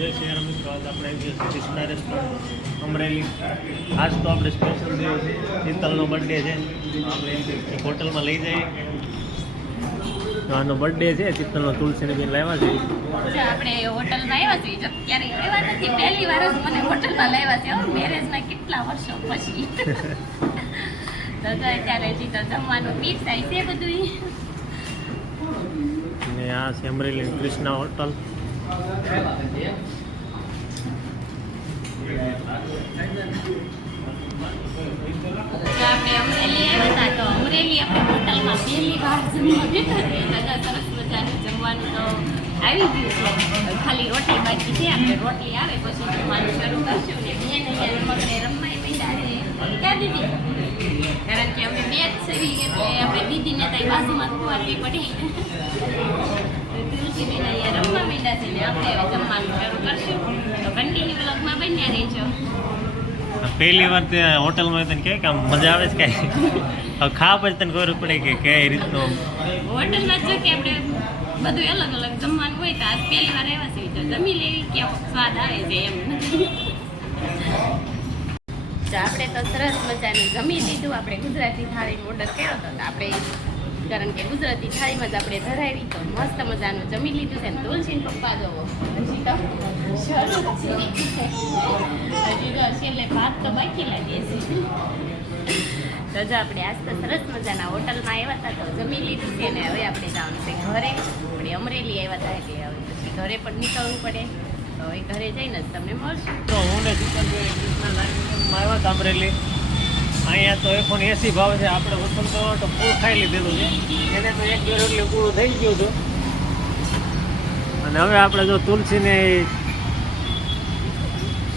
જય શ્રી મિત્રો. આજ આપણે આવી છીએ કૃષ્ણા રેસ્ટોરન્ટ અમરેલી આજ તો આપણે સ્પેશિયલ દિવસ શીતલનો બર્થડે છે આપણે હોટલમાં લઈ જઈએ. આનો બર્થડે છે ચિત્તલનો તુલસીને બેન લાવ્યા છે. આપણે હોટલમાં આવ્યા છીએ જો ક્યારેય આવ્યા નથી પહેલી વાર જ મને હોટલમાં લાવ્યા છે. મેરેજના કેટલા વર્ષો પછી. તો અત્યારે હજી તો જમવાનું પીસ થાય છે બધું અને આ છે અમરેલી કૃષ્ણા હોટલ. આપણે જમવાનું તો આવી ખાલી રોટલી બાકી છે. આપણે રોટલી આવે પછી જમવાનું શરૂ કરશું બેન અહીંયા રમકડે રમવાય ક્યાં દીદી કારણ કે અમે બે જ સરી એટલે આપણે દીદીને ત્યાં બાજુમાં ખોવાતી પડી. તુલસીબેન અહીંયા રમવા માંડ્યા છે ને આપણે હવે જમવાનું શરૂ કરશું તો કન્ટિન્યુ બ્લોગમાં બન્યા રહેજો પહેલી વાર તે હોટલમાં તને કે આમ મજા આવે છે કાંઈ હવે ખા પછી તને ખબર પડે કે કઈ રીતનો હોટલમાં જો કે આપણે બધું અલગ અલગ જમવાનું હોય તો આજ પહેલી વાર આવ્યા છે તો જમી લેવી કેવો સ્વાદ આવે છે એમ. આપણે તો સરસ મજાનું જમી લીધું. આપણે ગુજરાતી થાળીનો ઓર્ડર કર્યો હતો તો આપણે કારણ કે ગુજરાતી થાળીમાં જ આપણે ધરાવી તો મસ્ત મજાનું જમી લીધું છે ને તુલસી પપ્પા જવો હજી તો હજી તો ભાત તો બાકી લાગે છે. તો જો આપણે આજ તો સરસ મજાના હોટલમાં આવ્યા હતા તો જમી લીધું છે ને હવે આપણે જવાનું છે ઘરે. આપણે અમરેલી આવ્યા હતા એટલે હવે પછી ઘરે પણ નીકળવું પડે. તો હવે ઘરે જઈને જ તમને મળશું. તો હું ને કૃષ્ણા આવ્યા અમરેલી. અહીંયા તો એકસો એસી ભાવ છે. આપણે વસંત તો ફૂલ ખાઈ લીધેલું છે. એને તો એક બે રોટલી પૂરું થઈ ગયું હતું અને હવે આપણે જો તુલસીને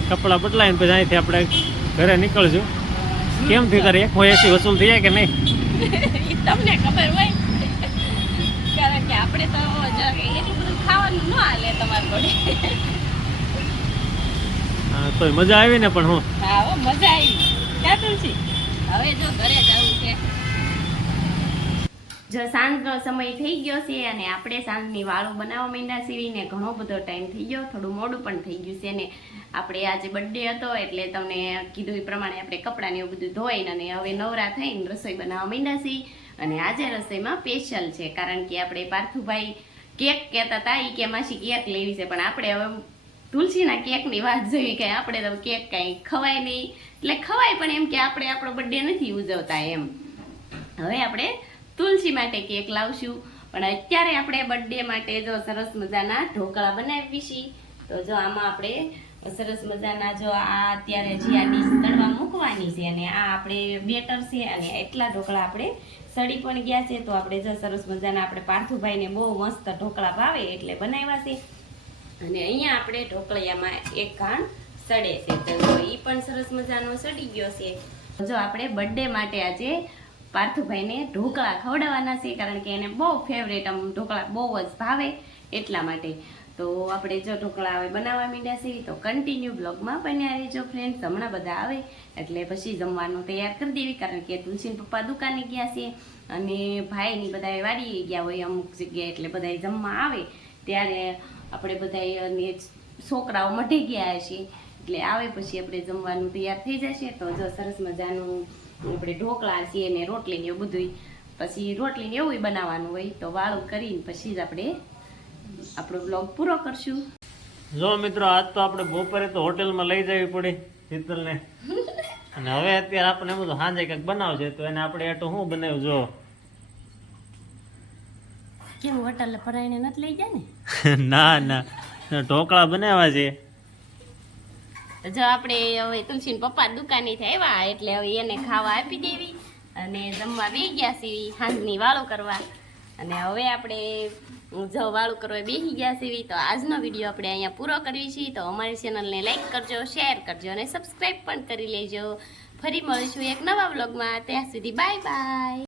કપડાં ને પછી અહીંથી આપણે ઘરે નીકળશું. કેમ થી તારે એકસો એસી વસૂલ થઈ જાય કે નહીં? તમને ખબર હોય? કારણ કે આપણે તો એટલું બધું ખાવાનું ન હાલે તમારે ઘરે. તોય મજા આવી ને પણ હું હા મજા આવી. ક્યાં તુલસી? હવે જો ઘરે જવું છે. જો સાંજનો સમય થઈ ગયો છે અને આપણે સાંજની વાળું બનાવવા માંડ્યા સીવીને ઘણો બધો ટાઈમ થઈ ગયો, થોડું મોડું પણ થઈ ગયું છે ને આપણે આજે બર્થડે હતો એટલે તમને કીધું એ પ્રમાણે આપણે કપડાને એવું બધું ધોઈને અને હવે નવરા થઈને રસોઈ બનાવવા માંડ્યા છીએ. અને આજે રસોઈમાં સ્પેશિયલ છે, કારણ કે આપણે પાર્થુભાઈ કેક કહેતા હતા એ કે માસી કેક લેવી છે, પણ આપણે હવે તુલસીના કેકની વાત જોઈ કે આપણે તો કેક કાંઈ ખવાય નહીં. એટલે ખવાય પણ એમ કે આપણે આપણો બર્થડે નથી ઉજવતા એમ. હવે આપણે તુલસી માટે કેક લાવશું. પણ અત્યારે આપણે બર્થડે માટે જો સરસ મજાના ઢોકળા બનાવી છીએ તો જો આમાં આપણે સરસ મજાના જો આ અત્યારે જે આ ડીશ તળવા મૂકવાની છે અને આ આપણે બેટર છે અને એટલા ઢોકળા આપણે સડી પણ ગયા છે, તો આપણે જો સરસ મજાના આપણે પાર્થુભાઈને બહુ મસ્ત ઢોકળા ભાવે એટલે બનાવ્યા છે. અને અહીંયા આપણે ઢોકળિયામાં એક ઘાણ સડે છે. તો એ પણ સરસ મજાનો સડી ગયો છે. જો આપણે બર્થડે માટે આજે પાર્થુભાઈને ઢોકળા ખવડાવવાના છે, કારણ કે એને બહુ ફેવરેટ આમ ઢોકળા બહુ જ ભાવે એટલા માટે. તો આપણે જો ઢોકળા હવે બનાવવા માંડ્યા છે, તો કન્ટિન્યુ બ્લોગમાં બન્યા રહેજો ફ્રેન્ડ્સ હમણાં બધા આવે, એટલે પછી જમવાનું તૈયાર કરી દેવી, કારણ કે તુલસીન પપ્પા દુકાને ગયા છે અને ભાઈની બધાએ વાડી ગયા હોય અમુક જગ્યાએ, એટલે બધાએ જમવા આવે. ત્યારે આપણે બધા અને છોકરાઓ મટી ગયા છીએ. એટલે આવે પછી આપણે જમવાનું તૈયાર થઈ જશે. તો જો સરસ મજાનું આપણે ઢોકળા છીએ ને રોટલી ને એવું બધું પછી રોટલી ને એવું બનાવવાનું હોય તો વાળું કરીને પછી જ આપણે આપણો બ્લોગ પૂરો કરશું. જો મિત્રો આજ તો આપણે બપોરે તો હોટેલમાં લઈ જવી પડી શીતલને. અને હવે અત્યારે આપણે એમ બધું સાંજે કંઈક બનાવજે. તો એને આપણે એટું શું બનાવ્યું જો. કેમ હોટલ ફરાઈને નથી લઈ જાય ને? ના ના. ઢોકળા બનાવ્યા છે. જો આપણે હવે તુલસી પપ્પા દુકાનેથી આવ્યા એટલે હવે એને ખાવા આપી દેવી અને જમવા બે ગયા સીવી સાંજની વાળો કરવા. અને હવે આપણે જો વાળું કરવા બેસી ગયા સીવી તો આજનો વીડિયો આપણે અહીંયા પૂરો કરવી છીએ. તો અમારી ચેનલને લાઈક કરજો શેર કરજો અને સબસ્ક્રાઈબ પણ કરી લેજો. ફરી મળીશું એક નવા વ્લોગમાં. ત્યાં સુધી બાય બાય